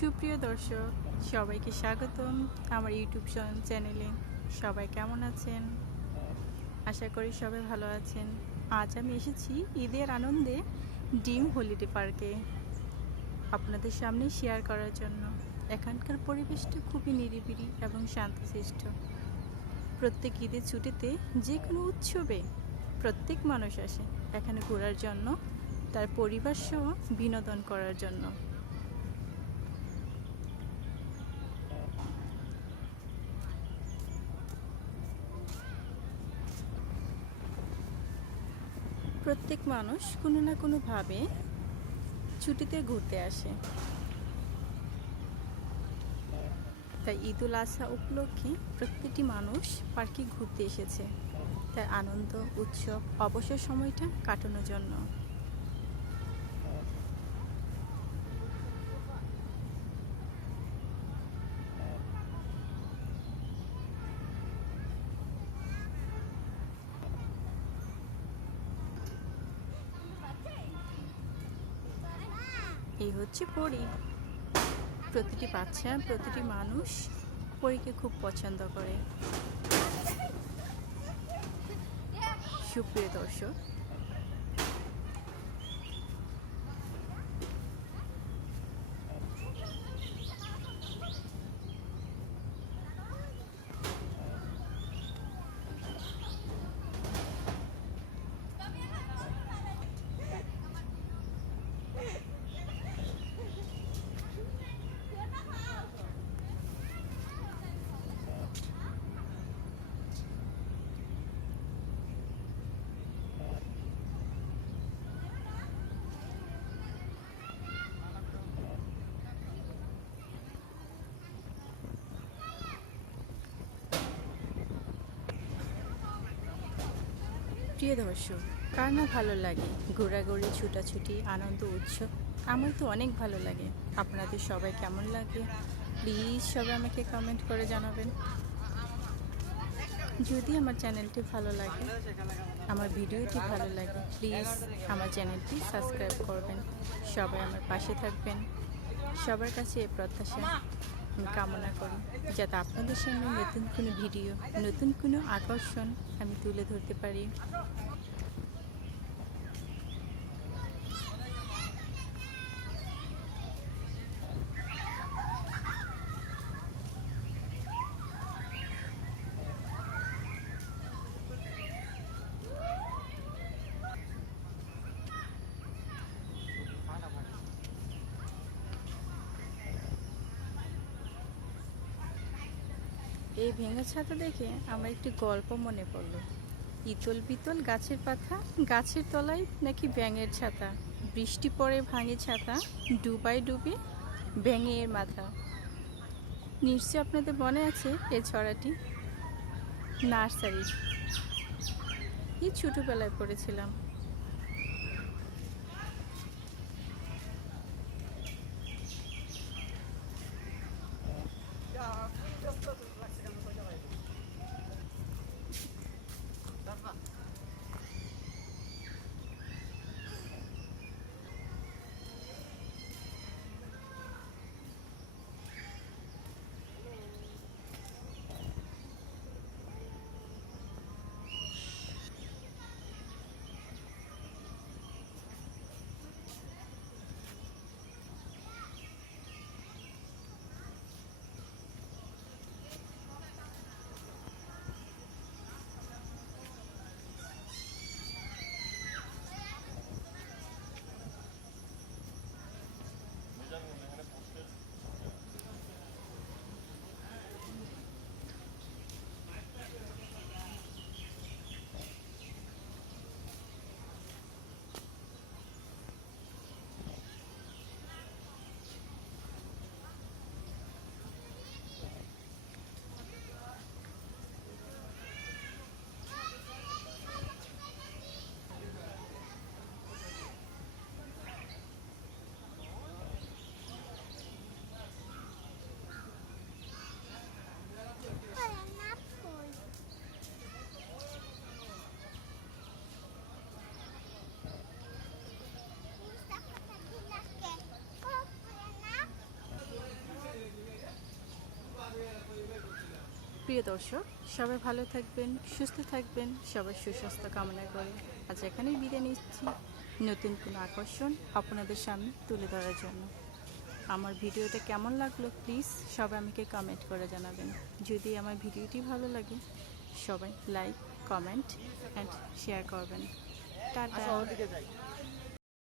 সুপ্রিয় দর্শক, সবাইকে স্বাগতম আমার ইউটিউব চ্যানেলে। সবাই কেমন আছেন? আশা করি সবাই ভালো আছেন। আজ আমি এসেছি ঈদের আনন্দে ডিম হলিডে পার্কে আপনাদের সামনে শেয়ার করার জন্য। এখানকার পরিবেশটা খুবই নিরিবিলি এবং শান্তশিষ্ট। প্রত্যেক ঈদের ছুটিতে যে কোনো উৎসবে প্রত্যেক মানুষ আসে এখানে ঘোরার জন্য, তার পরিবার সহ বিনোদন করার জন্য। প্রত্যেক মানুষ কোনো না কোনোভাবে ছুটিতে ঘুরতে আসে, তাই ঈদুল আজহা উপলক্ষে প্রত্যেকটি মানুষ পার্কে ঘুরতে এসেছে তার আনন্দ উৎসব অবসর সময়টা কাটানোর জন্য। এই হচ্ছে পরী। প্রতিটি বাচ্চা প্রতিটি মানুষ পরীকে খুব পছন্দ করে। সুপ্রিয় দর্শক, প্রিয় দর্শক, কার না ভালো লাগে ঘোরাঘুরি ছুটাছুটি আনন্দ উৎসব? আমার তো অনেক ভালো লাগে। আপনাদের সবাই কেমন লাগে প্লিজ সবাই আমাকে কমেন্ট করে জানাবেন। যদি আমার চ্যানেলটি ভালো লাগে, আমার ভিডিওটি ভালো লাগে, প্লিজ আমার চ্যানেলটি সাবস্ক্রাইব করবেন। সবাই আমার পাশে থাকবেন। সবার কাছে এই প্রত্যাশা আমি কামনা করি, যাতে আপনাদের সামনে নতুন কোনো ভিডিও নতুন কোনো আকর্ষণ আমি তুলে ধরতে পারি। এই ভেঙে ছাতা দেখে আমার একটি গল্প মনে পড়ল। ইতল বিতল গাছের পাতা, গাছের তলায় নাকি ব্যাঙের ছাতা, বৃষ্টি পড়ে ভাঙে ছাতা, ডুবাই ডুবে ব্যাঙের মাথা। নিশ্চয় আপনাদের মনে আছে এই ছড়াটি? নার্সারি, এই ছোটোবেলায় পড়েছিলাম। প্রিয় দর্শক, সবাই ভালো থাকবেন, সুস্থ থাকবেন, সবার সুস্বাস্থ্য কামনা করে আজ এখানেই বিদায় নিচ্ছি নতুন কোনো আকর্ষণ আপনাদের সামনে তুলে ধরার জন্য। আমার ভিডিওটা কেমন লাগলো প্লিজ সবাই আমাকে কমেন্ট করে জানাবেন। যদি আমার ভিডিওটি ভালো লাগে সবাই লাইক, কমেন্ট অ্যান্ড শেয়ার করবেন। টাটা।